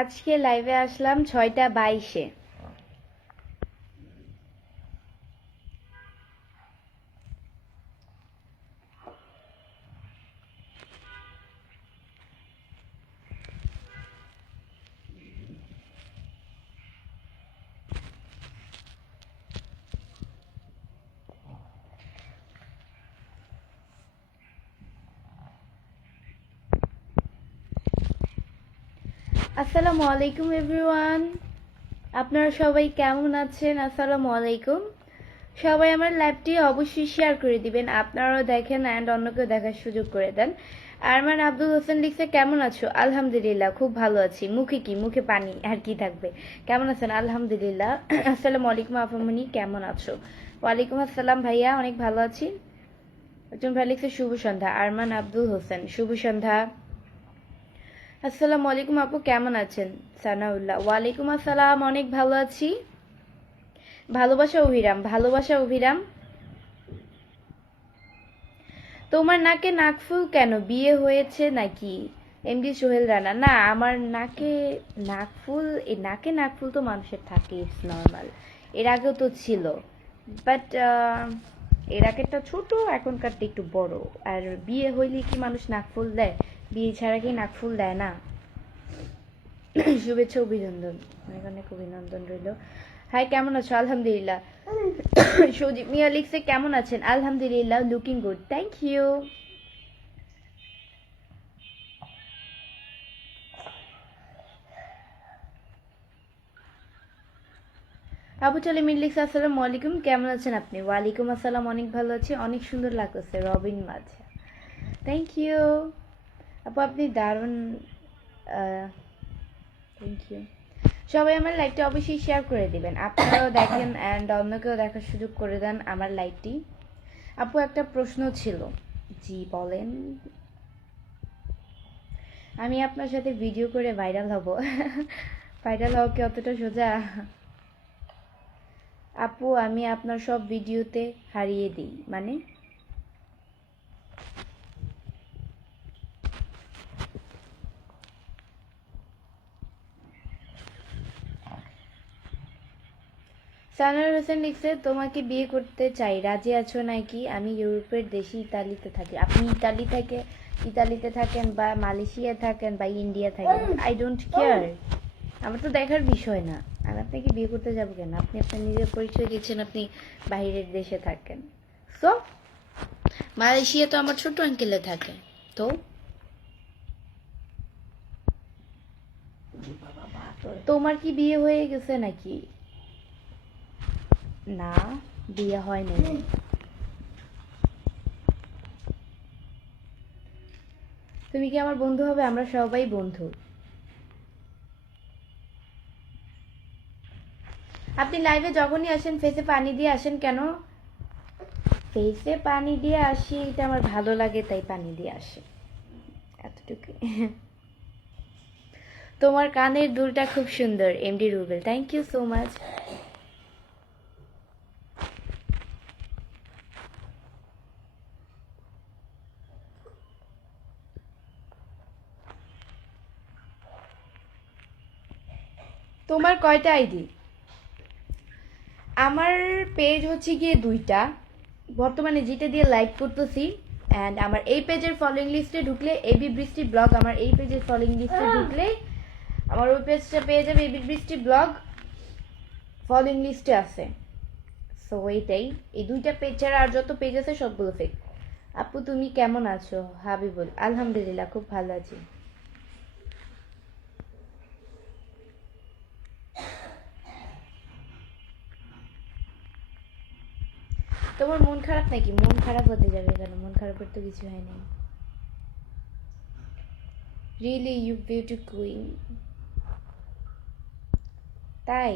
আজকে লাইভে আসলাম 6টা 22-এ। আসসালামু আলাইকুম এভরিওয়ান, আপনারা সবাই কেমন আছেন? আসসালামু আলাইকুম। সবাই আমার লাইভটি অবশ্যই শেয়ার করে দিবেন, আপনারাও দেখেন অ্যান্ড অন্যকেও দেখার সুযোগ করে দেন। আরমান আব্দুল হোসেন লিখছে, কেমন আছো? আলহামদুলিল্লাহ, খুব ভালো আছি। মুখে কি? মুখে পানি আর কি থাকবে। কেমন আছেন? আলহামদুলিল্লাহ। আসসালামু আলাইকুম আফামনি, কেমন আছো? ওয়ালাইকুম আসসালাম ভাইয়া, অনেক ভালো আছি। একজন ভাই লিখছে শুভ সন্ধ্যা। আরমান আব্দুল হোসেন, শুভ সন্ধ্যা। আসসালামু আলাইকুম আপু, কেমন আছেন? সানাউল্লাহ, ওয়ালাইকুম আসসালাম, অনেক ভালো আছি। ভালোবাসা অভিরাম, ভালোবাসা অভিরাম। তোমার নাকে নাকফুল কেন? বিয়ে হয়েছে নাকি? এমডি সোহেল রানা, না আমার নাকে নাকফুল, এই নাকে নাকফুল তো মানুষের থাকে, ইটস নর্মাল। এর আগেও তো ছিল, বাট এর আগেরটা ছোট, এখনকারটা একটু বড়। আর বিয়ে হইলে কি মানুষ নাকফুল দেয়? বিয়ে ছাড়া কি নাকফুল দেয় না? শুভেচ্ছা অভিনন্দন, অনেক অনেক অভিনন্দন রইল। হাই, কেমন আছো? আলহামদুলিল্লাহ। সজীব মিয়া লিখছে, কেমন আছেন? আলহামদুলিল্লাহ, looking good, thank you. Abu চালিমিন লিখছে, আসসালামু আলাইকুম, কেমন আছেন আপনি? ওয়ালাইকুম আসসালাম, অনেক ভালো আছি, অনেক সুন্দর লাগতেছে রবিন মাঝে, থ্যাংক ইউ। আপু আপনি দারুণ, থ্যাংক ইউ। সবাই আমার লাইভটি অবশ্যই শেয়ার করে দিবেন, আপনারাও দেখেন অ্যান্ড অন্যকেও দেখার সুযোগ করে দেন আমার লাইভটি। আপু একটা প্রশ্ন ছিল। জি বলেন। আমি আপনার সাথে ভিডিও করে ভাইরাল হব? ভাইরাল হওয়া কি অতটা সোজা? আপু আমি আপনার সব ভিডিওতে হারিয়ে দিই মানে? সানার হোসেন লিখছে, তোমাকে বিয়ে করতে চাই, রাজি আছো নাকি? আমি ইউরোপের দেশে ইতালিতে থাকি। আপনি ইতালিতে থাকেন বা মালয়েশিয়া থাকেন বা ইন্ডিয়া থাকেন, আই ডোন্ট কেয়ার, আমার তো দেখার বিষয় না। আমি আপনাকে বিয়ে করতে যাবো কেন? আপনি আপনার নিজের পরিচয় দিচ্ছেন আপনি বাইরের দেশে থাকেন। সো মালয়েশিয়া তো আমার ছোট আঙ্কেলে থাকে। তো তোমার কি বিয়ে হয়ে গেছে নাকি? না, বিয়ে হয় নাই। তুমি কি আমার বন্ধু হবে? আমরা সবাই বন্ধু। আপনি লাইভে যখনই আসেন ফেসে পানি দিয়ে আসেন কেন? ফেসে পানি দিয়ে আসি, এটা আমার ভালো লাগে তাই পানি দিয়ে আসে, এতটুকু। তোমার কানের দুলটা খুব সুন্দর, MD Rubel, thank you so much. তোমার কয়টা আইডি? আমার পেজ হচ্ছে গিয়ে 2টা, বর্তমানে যেটা দিয়ে লাইভ করতেছি। অ্যান্ড আমার এই পেজের ফলোইং লিস্টে ঢুকলে এবি বৃষ্টি ব্লগ, আমার এই পেজের ফলোইং লিস্টে ঢুকলে আমার ওই পেজটা পেয়ে যাবে, এবি বৃষ্টি ব্লগ ফলোইং লিস্টে আছে। সো এইটাই, এই 2টা পেজ ছাড়া আর যত পেজ আছে সবগুলো ফেক। আপু তুমি কেমন আছো? হাবিবুল, আলহামদুলিল্লাহ, খুব ভালো আছি। তোমার মন খারাপ নাকি? মন খারাপ হতে যাবে কেন? মন খারাপের তো কিছু হয় নাই। রিয়েলি ইউ বিউটি কুইন, তাই?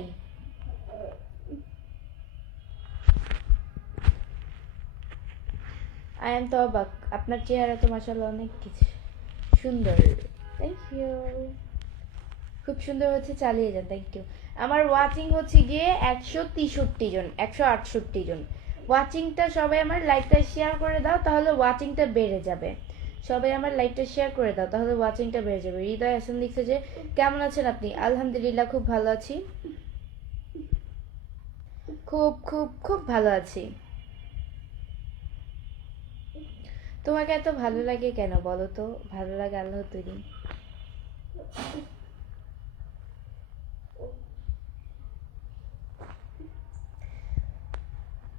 আই এম তো অবাক, আপনার চেহারা তো মাশাআল্লাহ অনেক কিছু সুন্দর। থ্যাংক ইউ, খুব সুন্দর হচ্ছে, চালিয়ে যান, থ্যাংক ইউ। আমার ওয়াচিং হচ্ছে গিয়ে 163 জন, 168 জন। ওয়াচিংটা সবাই আমার লাইভটা শেয়ার করে দাও, তাহলে ওয়াচিংটা বেড়ে যাবে। সবাই আমার লাইভটা শেয়ার করে দাও, তাহলে ওয়াচিংটা বেড়ে যাবে। হৃদয় হাসান লিখছে যে কেমন আছেন আপনি? আলহামদুলিল্লাহ খুব ভালো আছি, খুব খুব খুব ভালো আছি। তোমাকে এত ভালো লাগে কেন বলো তো? ভালো লাগে আল্লাহ তৈরি।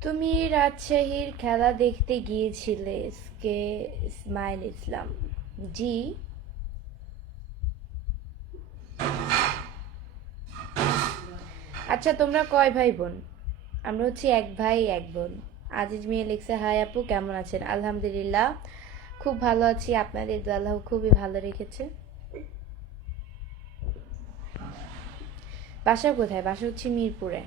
তুমি রাজশাহীর খেলা দেখতে গিয়েছিলে? কে? ইসমাইল ইসলাম। জি। আচ্ছা তোমরা কয় ভাই বোন? আমরা হচ্ছে এক ভাই এক বোন। আজিজ মিয়া লিখছে হাই আপু কেমন আছেন? আলহামদুলিল্লাহ খুব ভালো আছি, আপনাদের দোয়া আল্লাহ খুবই ভালো রেখেছে। বাসা কোথায়? বাসা হচ্ছে মিরপুরে।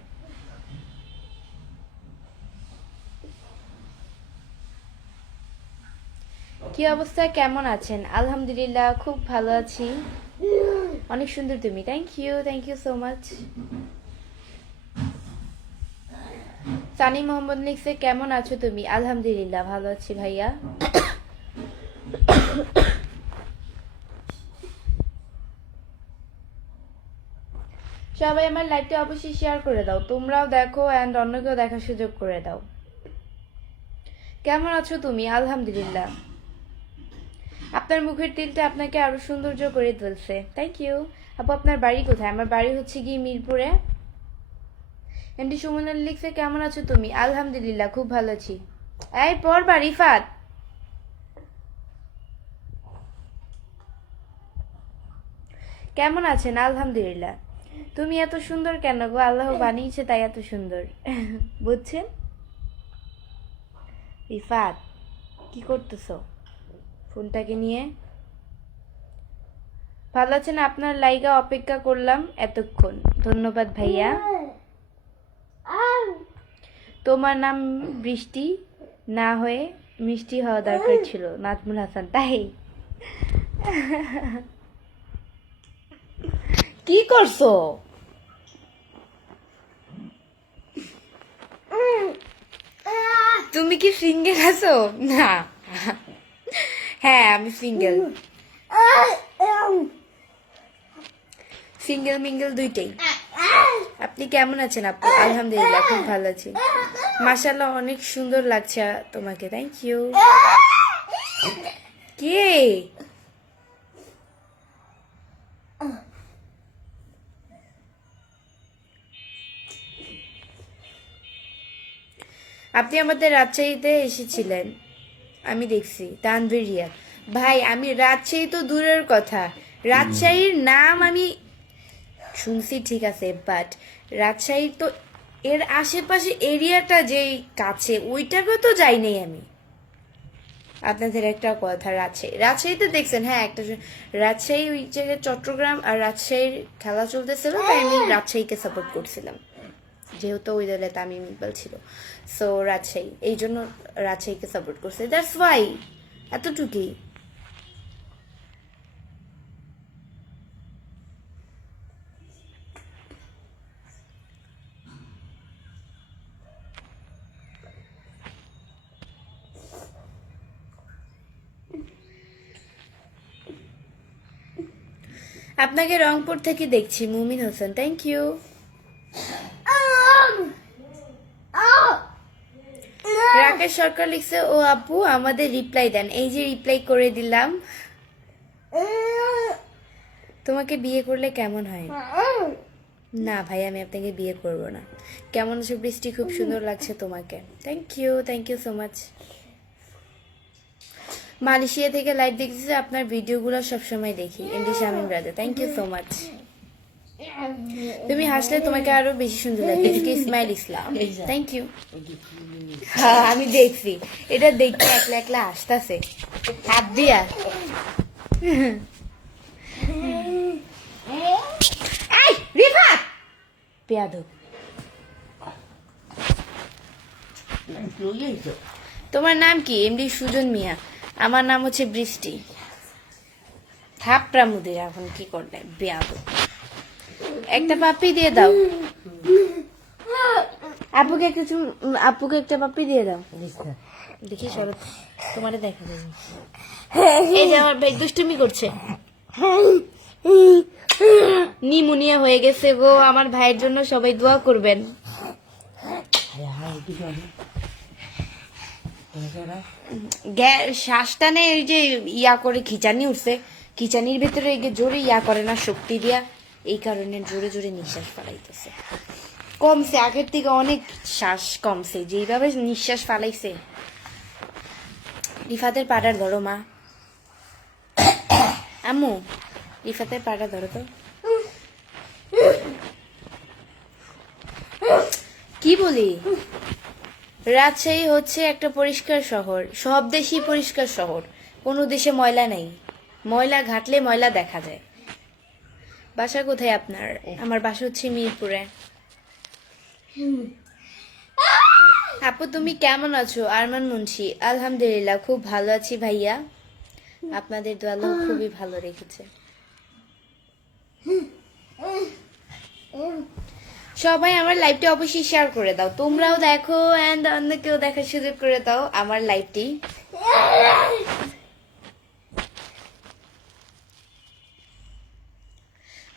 কি অবস্থা, কেমন আছেন? আলহামদুলিল্লাহ খুব ভালো আছি। অনেক সুন্দর তুমি। Thank you so much. Sunny Mohammad লিখছে কেমন আছো তুমি? আলহামদুলিল্লাহ ভালো আছি ভাইয়া। সবাই আমার লাইভটা অবশ্যই শেয়ার করে দাও, তোমরাও দেখো অ্যান্ড অন্যকেও দেখার সুযোগ করে দাও। কেমন আছো তুমি? আলহামদুলিল্লাহ। আপনার মুখের তিলটা আপনাকে আরো সৌন্দর্য করে তুলছে। থ্যাংক ইউ আপু। আপনার বাড়ি কোথায়? আমার বাড়ি হচ্ছে গিয়ে মিরপুরে। এমডি সুমন আলী লিখছে কেমন আছো তুমি? আলহামদুলিল্লাহ খুব ভালো আছি। এই পড়বা রিফাত। কেমন আছেন? আলহামদুলিল্লাহ। তুমি এত সুন্দর কেন গো? আল্লাহ বানিয়েছে তাই এত সুন্দর। বুঝছেন? রিফাত কি করতেছো ফোনটাকে নিয়ে? ভালো আছেন? আপনার লাইগা অপেক্ষা করলাম এতক্ষণ, ধন্যবাদ ভাইয়া। তোমার নাম বৃষ্টি না হয়ে মিষ্টি হওয়া দরকার ছিল, নাজমুল হাসান। তাই কি করছো? তুমি কি সিঙ্গেল আছো? না, হ্যাঁ আমি সিঙ্গেল। সিঙ্গেল মিঙ্গেল দুইটাই। আপনি কেমন আছেন আপু? আলহামদুলিল্লাহ খুব ভালো আছি। মাশাআল্লাহ অনেক সুন্দর লাগছে তোমাকে। Thank you. কে? আপনি আমাদের রাজশাহীতে এসেছিলেন, আমি দেখছি। তানভীর রিয়া ভাই, আমি রাজশাহী তো দূরের কথা, রাজশাহীর নাম আমি শুনছি ঠিক আছে, বাট রাজশাহী তো এর আশেপাশে এরিয়াটা যেই কাছে ওইটাকে তো যাই নাই আমি। আপনাদের একটা কথা, রাজশাহীতে দেখছেন, হ্যাঁ একটা রাজশাহী ওই জায়গায় চট্টগ্রাম আর রাজশাহীর খেলা চলতেছিল, তাই আমি রাজশাহীকে সাপোর্ট করছিলাম, যেহেতু ওই দলে তামিম ইকবাল ছিল। সো রাজশাহী, এই জন্য রাজশাহীকে সাপোর্ট করছে, দ্যাটস ওয়াই, এতটুকুই। আপনাকে রংপুর থেকে দেখছি, মুমিন হোসেন। Thank you. রাকেশ সরকার লিখছে ও আপু আমাদের রিপ্লাই দেন, এই যে রিপ্লাই করে দিলাম। তোমাকে বিয়ে করলে কেমন হয়? না ভাই, আমি আপনাকে বিয়ে করব না। কেমন আছো বৃষ্টি? খুব সুন্দর লাগছে তোমাকে। Thank you so much. Malaysia থেকে লাইভ দেখতেছি, আপনার ভিডিওগুলো সবসময় দেখি। এমডি শামিম রাজা, থ্যাংক ইউ সো মাচ। তুমি হাসলে তোমাকে আরো বেশি সুন্দর লাগে। এদিকে ইসমাইল ইসলাম, থ্যাংক ইউ। হ্যাঁ আমি দেখছি, এটা দেখতে একলা একলা হাসতাছে হাত দিয়া। এই রিফাত বেয়াদব। তোমার নাম কি? এমডি সুজন মিয়া। আমার নাম হচ্ছে বৃষ্টি। থাপড়া মুদের এখন কি করলে বেয়াদব। একটা পাপ্পি দিয়ে দাও আপুকে, আপুকে একটা পাপ্পি দিয়ে দাও। দেখি শরৎ, তোমারে দেখা যাবে। এই যে আমার ভাই দুষ্টুমি করছে, নিমোনিয়া হয়ে গেছে গো। আমার ভাইয়ের জন্য সবাই দোয়া করবেন। শ্বাস টানে, ওই যে ইয়া করে খিচানি উঠছে, খিচানির ভেতরে জোরে ইয়া করে না শক্তি দিয়া, এই কারণে জোরে জোরে নিঃশ্বাস ফালাইতেছে। কমছে, আগের থেকে অনেক শ্বাস কমছে, যেইভাবে নিঃশ্বাস ফালাইছে। রিফাতের পাটার ধরো মা, আম্মু রিফাতের পাটা ধরো তো। কি বলি, রাজশাহী হচ্ছে একটা পরিষ্কার শহর, সব দেশই পরিষ্কার শহর, কোনো দেশে ময়লা নেই। ময়লা ঘাটলে ময়লা দেখা যায়। বাসা কোথায় আপনার? আমার বাসা হচ্ছে মিরপুরে। আপু তুমি কেমন আছো? আরমান মুন্সি, আলহামদুলিল্লাহ খুব ভালো আছি ভাইয়া, আপনাদের দোয়া আল্লাহ খুবই ভালো রেখেছে। সবাই আমার লাইভটি অবশ্যই শেয়ার করে দাও, তোমরাও দেখো এন্ড অন্যকেও দেখার সুযোগ করে দাও আমার লাইভটি।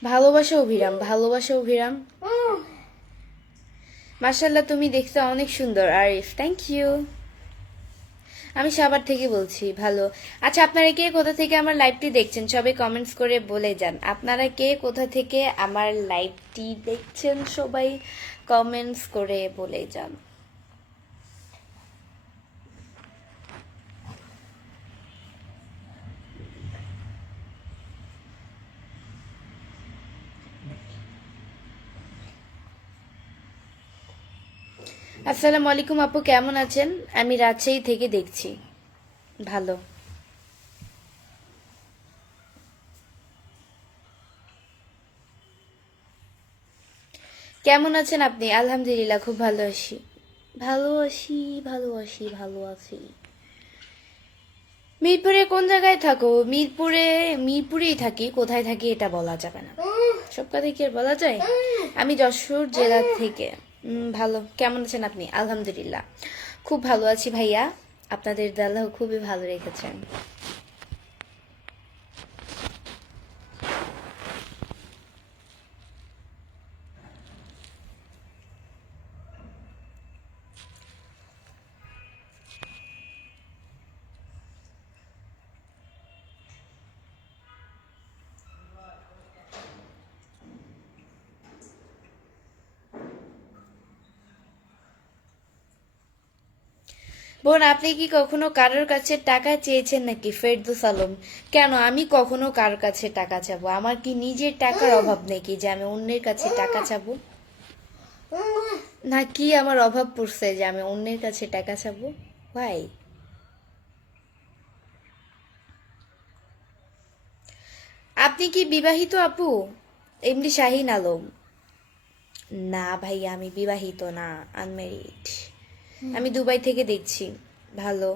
ভালোবাসা অভিরাম, ভালোবাসা অভিরাম। মাশাআল্লাহ তুমি দেখতে অনেক সুন্দর আরিফ, থ্যাংক ইউ। আমি সাভার থেকে বলছি। ভালো। আচ্ছা আপনারা কে কোথা থেকে আমার লাইভটি দেখছেন সবাই কমেন্টস করে বলে যান। আপনারা কে কোথা থেকে আমার লাইভটি দেখছেন সবাই কমেন্টস করে বলে যান। আসসালামু আলাইকুম আপু, কেমন আছেন? আমি রাজশাহী থেকে দেখছি। ভালো। কেমন আছেন আপনি? আলহামদুলিল্লাহ খুব ভালো আছি, ভালো আছি, ভালো আছি, ভালো আছি। মিরপুরে কোন জায়গায় থাকো? মিরপুরেই থাকি, কোথায় থাকি এটা বলা যাবে না, সব কথা কি আর বলা যায়। আমি যশোর জেলা থেকে। ভালো। কেমন আছেন আপনি? আলহামদুলিল্লাহ খুব ভালো আছি ভাইয়া, আপনাদের আল্লাহ খুবই ভালো রেখেছেন। বোন আপনি কি কখনো কারোর কাছে টাকা চেয়েছেন নাকি? ফেরদৌস আলম, কেন আমি কখনো কারোর কাছে টাকা চাবো? আমার কি নিজের টাকার অভাব নাকি যে আমি অন্যের কাছে টাকা চাবো? না কি আমার অভাব পড়ছে যে আমি অন্যের কাছে টাকা চাবো? ভাই আপনি কি বিবাহিত আপু? এমডি শাহিন আলম, না ভাই আমি বিবাহিত না, আনম্যারিড। আমি দুবাই থেকে দেখছি। ভালো।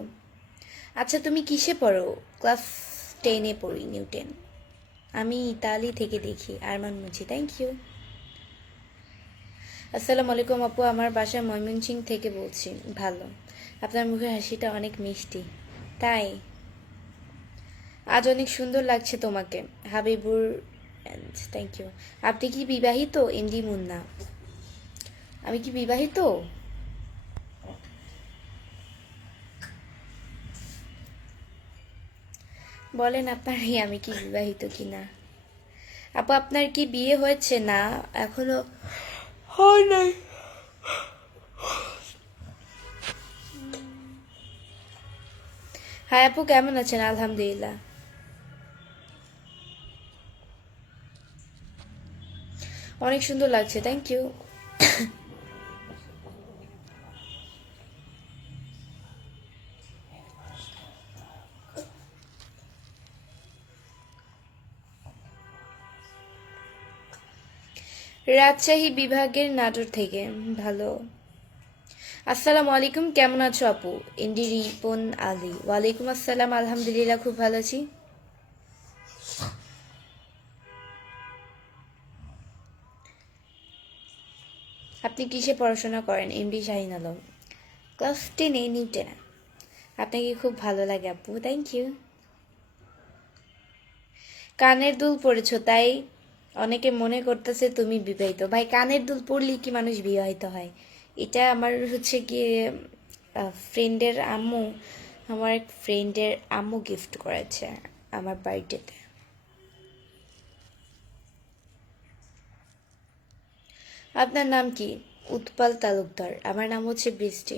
আচ্ছা তুমি কিসে পড়ো? ক্লাস 10-এ পড়ি, নিউ 10। আমি ইতালি থেকে দেখি। Arman Munshi, thank you. আসসালামু আলাইকুম আপু, আমার বাসা ময়মনসিংহ থেকে বলছি। ভালো। আপনার মুখের হাসিটা অনেক মিষ্টি। তাই? আজ অনেক সুন্দর লাগছে তোমাকে। Habibur, thank you. আপনি কি বিবাহিত? এমডি মুন্না, আমি কি বিবাহিত? বলেন আপনারই আমি কি বিবাহিত কিনা। আপু আপনার কি বিয়ে হয়েছে? না এখনো হয় নাই। হ্যাঁ আপু কেমন আছেন? আলহামদুলিল্লাহ অনেক সুন্দর লাগছে, থ্যাংক ইউ। রাজশাহী বিভাগের নাটোর থেকে। ভালো। আসসালামু আলাইকুম, কেমন আছো আপু? এনডি রিপন আলী, ওয়ালাইকুম আসসালাম, আলহামদুলিল্লাহ খুব ভালো আছি। আপনি কিসে পড়াশোনা করেন? এমডি শাহিন আলম, ক্লাস 10-এ, নিউ 10-এ। আপনাকে খুব ভালো লাগে আপু, থ্যাংক ইউ। কানের দুল পরেছো তাই অনেকে মনে করতেছে তুমি বিবাহিত। ভাই, কানের দুল পরলেই কি মানুষ বিবাহিত হয়? এটা আমার হচ্ছে গিয়ে ফ্রেন্ডের আম্মু, আমার এক ফ্রেন্ডের আম্মু গিফট করেছে আমার বার্থডেতে। আপনার নাম কি? উৎপল তালুকদার। আমার নাম হচ্ছে বৃষ্টি।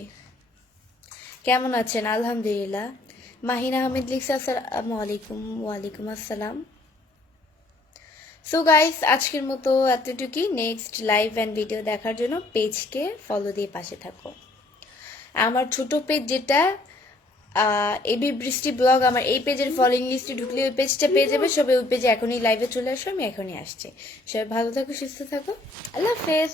কেমন আছেন? আলহামদুলিল্লাহ। মাহিন আহমেদ লিখছে আসসালামু আলাইকুম। ওয়ালাইকুম আসসালাম। সো গাইস, আজকের মতো এতটুকুই। নেক্সট লাইভ অ্যান্ড ভিডিও দেখার জন্য পেজকে ফলো দিয়ে পাশে থাকো। আমার ছোট পেজ যেটা এবি বৃষ্টি ব্লগ, আমার এই পেজের ফলোইং লিস্টে ঢুকলে ওই পেজটা পেয়ে যাবে। সবাই ওই পেজে এখনই লাইভে চলে আসো, আমি এখনই আসছি। সবাই ভালো থাকো, সুস্থ থাকো, আল্লাহ হাফেজ।